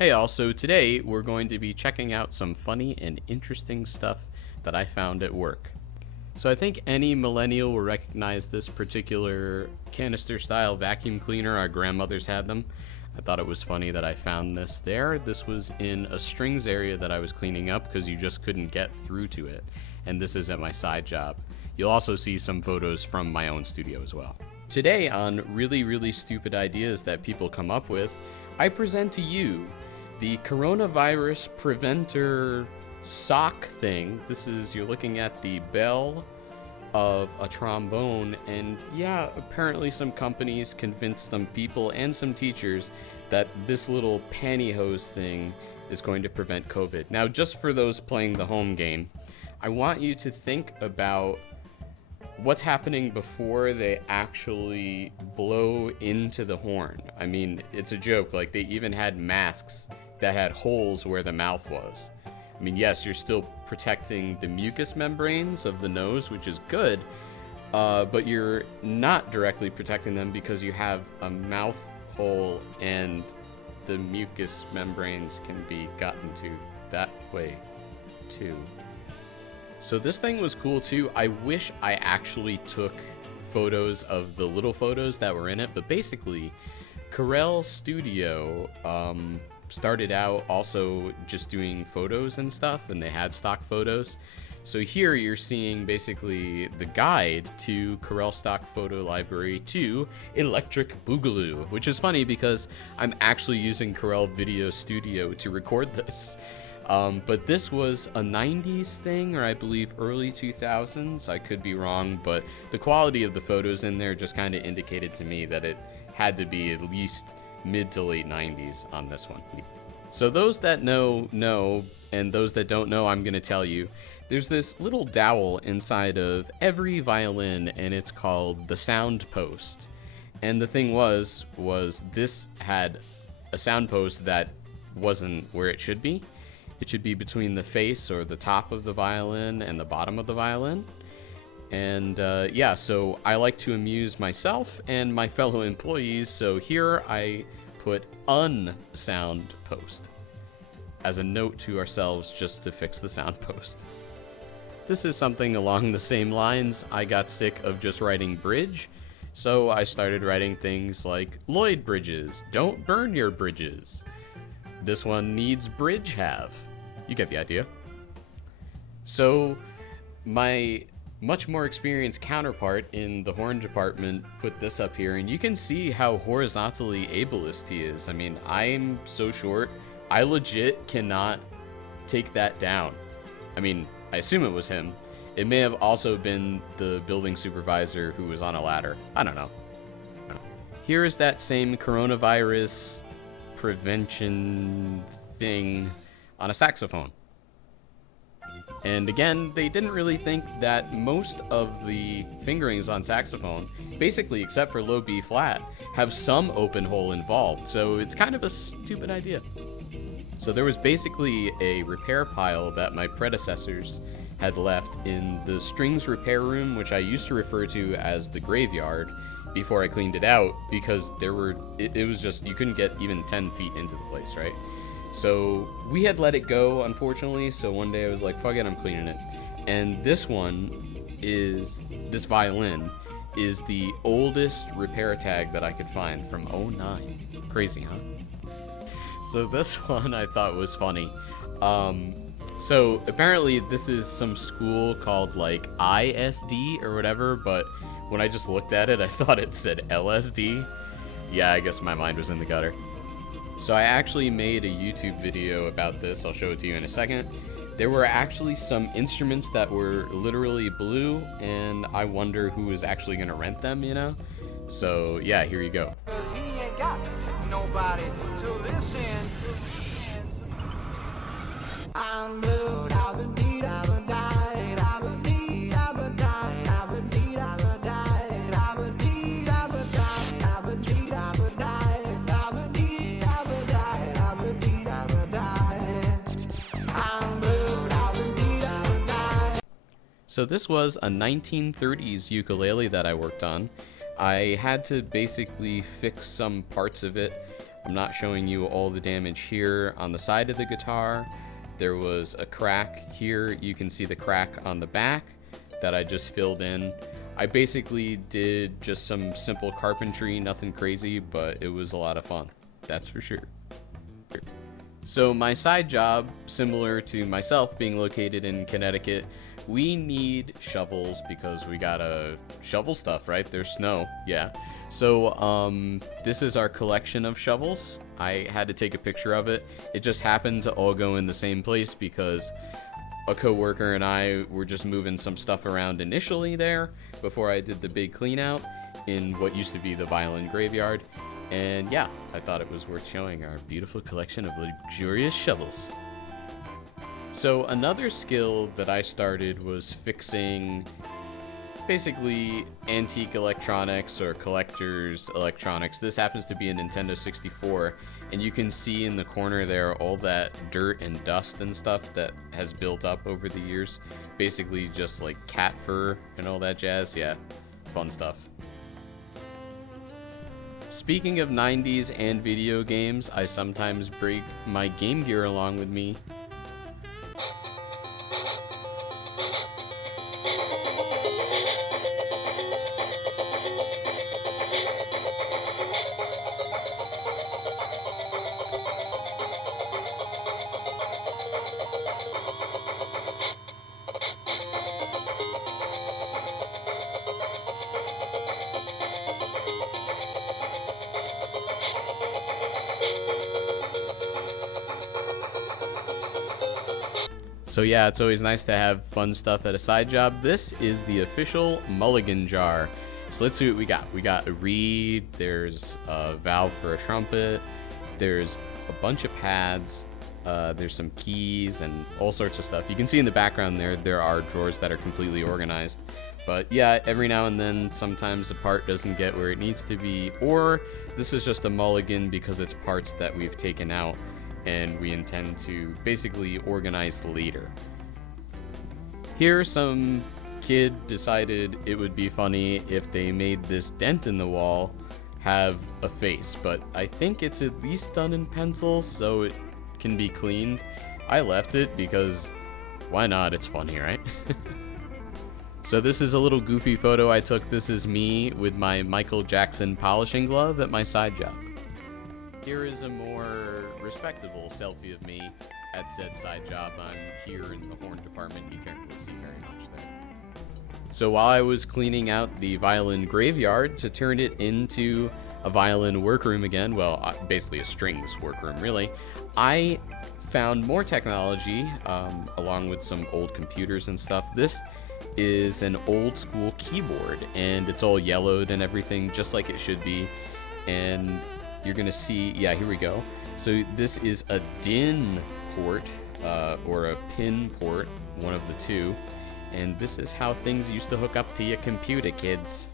Hey all, so today we're going to be checking out some funny and interesting stuff that I found at work. So I think any millennial will recognize this particular canister style vacuum cleaner. Our grandmothers had them. I thought it was funny that I found this there. This was in a strings area that I was cleaning up because you just couldn't get through to it. And this is at my side job. You'll also see some photos from my own studio as well. Today on Really Stupid Ideas That People Come Up With, I present to you the coronavirus preventer sock thing. This is, you're looking at the bell of a trombone, and yeah, apparently some companies convinced some people and some teachers that this little pantyhose thing is going to prevent COVID. Now, just for those playing the home game, I want you to think about what's happening before they actually blow into the horn. I mean, it's a joke. Like, they even had masks that had holes where the mouth was. I mean, yes, you're still protecting the mucous membranes of the nose, which is good, but you're not directly protecting them because you have a mouth hole and the mucous membranes can be gotten to that way too. So this thing was cool too. I wish I actually took photos of the little photos that were in it, but basically, Corel Studio started out also just doing photos and stuff, and they had stock photos. So here you're seeing basically the guide to Corel Stock Photo Library 2 Electric Boogaloo, which is funny because I'm actually using Corel Video Studio to record this. But this was a 90s thing, or I believe early 2000s. I could be wrong, but the quality of the photos in there just kind of indicated to me that it had to be at least mid to late 90s on this one. So those that know, and those that don't know, I'm going to tell you. There's this little dowel inside of every violin, and it's called the sound post. And the thing was this had a sound post that wasn't where it should be. It should be between the face or the top of the violin and the bottom of the violin. And yeah, so I like to amuse myself and my fellow employees, so here I put unsound post as a note to ourselves just to fix the sound post. This is something along the same lines. I got sick of just writing bridge, so I started writing things like Lloyd bridges, don't burn your bridges. This one needs bridge have. You get the idea. So my much more experienced counterpart in the horn department put this up here, and you can see how horizontally ableist he is. I mean, I'm so short, I legit cannot take that down. I mean, I assume it was him. It may have also been the building supervisor who was on a ladder. I don't know. Here is that same coronavirus prevention thing on a saxophone. And again, they didn't really think that most of the fingerings on saxophone, basically except for low B flat, have some open hole involved, so it's kind of a stupid idea. So there was basically a repair pile that my predecessors had left in the strings repair room, which I used to refer to as the graveyard before I cleaned it out, because it was just, you couldn't get even 10 feet into the place, right? So we had let it go, unfortunately, so one day I was like, fuck it, I'm cleaning it. And this violin is the oldest repair tag that I could find from '09. Crazy, huh? So this one I thought was funny. So apparently this is some school called like ISD or whatever, but when I just looked at it, I thought it said LSD. Yeah, I guess my mind was in the gutter. So I actually made a YouTube video about this. I'll show it to you in a second. There were actually some instruments that were literally blue, and I wonder who was actually going to rent them, you know? So yeah, here you go. He ain't got nobody to listen. I'm blue, I've been deed, I've been died, I've been deed, I've been died, I've been deed, I've been died, I've been deed, I've been died, I've been deed, I've been died, I've been deed, I've been died, I've been deed, I've been died. I'm blue, I've been deed, I've been died. So this was a 1930s ukulele that I worked on. I had to basically fix some parts of it. I'm not showing you all the damage here on the side of the guitar. There was a crack here. You can see the crack on the back that I just filled in. I basically did just some simple carpentry, nothing crazy, but it was a lot of fun. That's for sure. So my side job, similar to myself being located in Connecticut, we need shovels because we gotta shovel stuff, right? There's snow, yeah. So this is our collection of shovels. I had to take a picture of it. It just happened to all go in the same place because a coworker and I were just moving some stuff around initially there before I did the big clean out in what used to be the violin graveyard. And yeah, I thought it was worth showing our beautiful collection of luxurious shovels. So another skill that I started was fixing basically antique electronics or collector's electronics. This happens to be a Nintendo 64, and you can see in the corner there all that dirt and dust and stuff that has built up over the years. Basically just like cat fur and all that jazz. Yeah, fun stuff. Speaking of 90s and video games, I sometimes bring my Game Gear along with me. So yeah, it's always nice to have fun stuff at a side job. This is the official Mulligan jar. So let's see what we got. We got a reed, there's a valve for a trumpet, there's a bunch of pads, there's some keys and all sorts of stuff. You can see in the background there are drawers that are completely organized. But yeah, every now and then, sometimes a part doesn't get where it needs to be, or this is just a mulligan because it's parts that we've taken out and we intend to basically organize later. Here, some kid decided it would be funny if they made this dent in the wall have a face, but I think it's at least done in pencil, so it can be cleaned. I left it because why not? It's funny, right? So this is a little goofy photo I took. This is me with my Michael Jackson polishing glove at my side job. Here is a more respectable selfie of me at said side job. I'm here in the horn department. You can't really see very much there. So while I was cleaning out the violin graveyard to turn it into a violin workroom again, well, basically a strings workroom really, I found more technology along with some old computers and stuff. This is an old school keyboard and it's all yellowed and everything just like it should be. And you're gonna see, yeah, here we go. So this is a DIN port, or a PIN port, one of the two. And this is how things used to hook up to your computer, kids.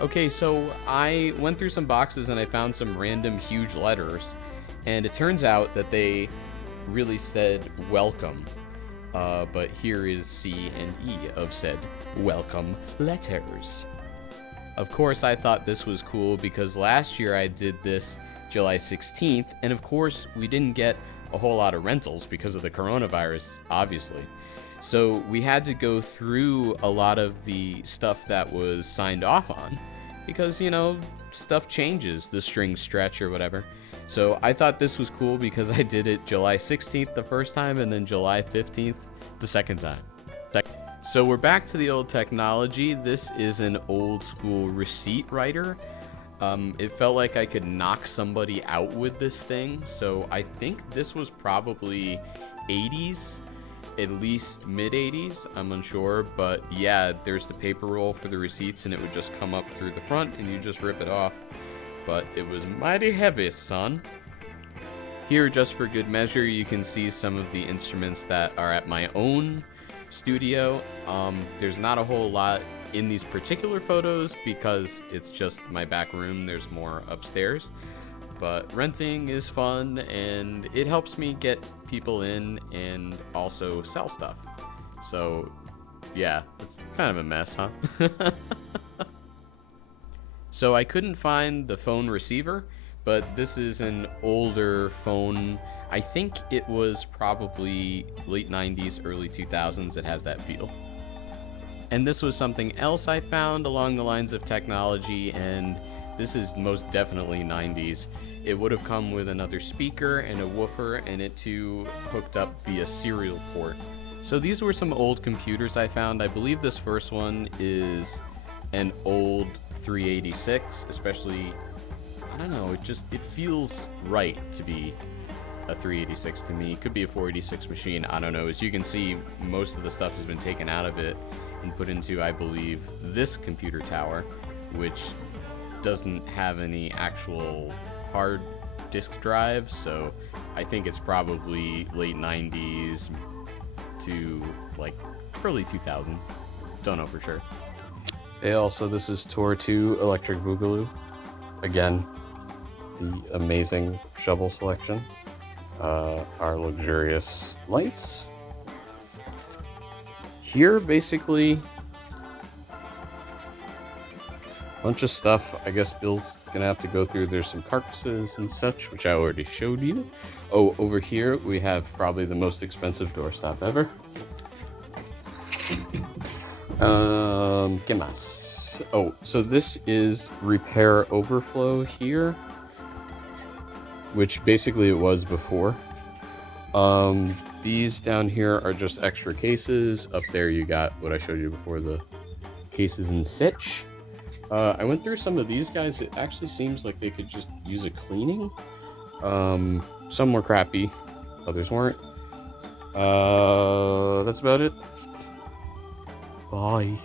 Okay, so I went through some boxes and I found some random huge letters. And it turns out that they really said welcome. But here is C and E of said welcome letters. Of course, I thought this was cool because last year I did this July 16th, and of course, we didn't get a whole lot of rentals because of the coronavirus, obviously. So we had to go through a lot of the stuff that was signed off on because, you know, stuff changes, the string stretch or whatever. So I thought this was cool because I did it July 16th the first time and then July 15th the second time. So we're back to the old technology. This is an old school receipt writer. It felt like I could knock somebody out with this thing. So I think this was probably 80s, at least mid 80s. I'm unsure, but yeah, there's the paper roll for the receipts and it would just come up through the front and you just rip it off. But it was mighty heavy, son. Here, just for good measure, you can see some of the instruments that are at my own studio. There's not a whole lot in these particular photos because it's just my back room. There's more upstairs, but renting is fun and it helps me get people in and also sell stuff. So yeah, it's kind of a mess, huh? So I couldn't find the phone receiver, but this is an older phone. I think it was probably late 90s, early 2000s. It has that feel. And this was something else I found along the lines of technology, and this is most definitely 90s. It would have come with another speaker and a woofer, and it too hooked up via serial port. So these were some old computers I found. I believe this first one is an old 386, especially, I don't know, it feels right to be a 386 to me. It could be a 486 machine, I don't know. As you can see, most of the stuff has been taken out of it and put into, I believe, this computer tower, which doesn't have any actual hard disk drive, so I think it's probably late 90s to like early 2000s. Don't know for sure. Hey, also, this is Tor 2 Electric Boogaloo. Again, the amazing shovel selection. Our luxurious lights. Here, basically, bunch of stuff. I guess Bill's gonna have to go through. There's some carcasses and such, which I already showed you. Oh, over here we have probably the most expensive doorstop ever. ¿Qué más? Oh, so this is repair overflow here, which basically it was before. These down here are just extra cases. Up there you got what I showed you before, the cases and such. I went through some of these guys. It actually seems like they could just use a cleaning. Some were crappy, others weren't. That's about it. Bye.